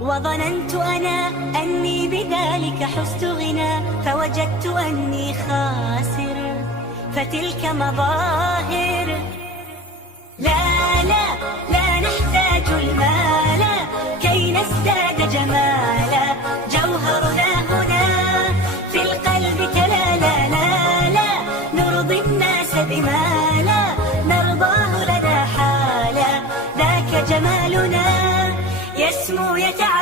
وظننت أنا أني بذلك حزت غنى، فوجدت أني خاسر، فتلك مظاهر. لا لا لا نحتاج المال كي نزداد جمالا، جوهرنا هنا في القلب كلا. لا لا لا نرضي الناس بما لا نرضاه لنا حالا، ذاك جمالنا يسمو يتعالى.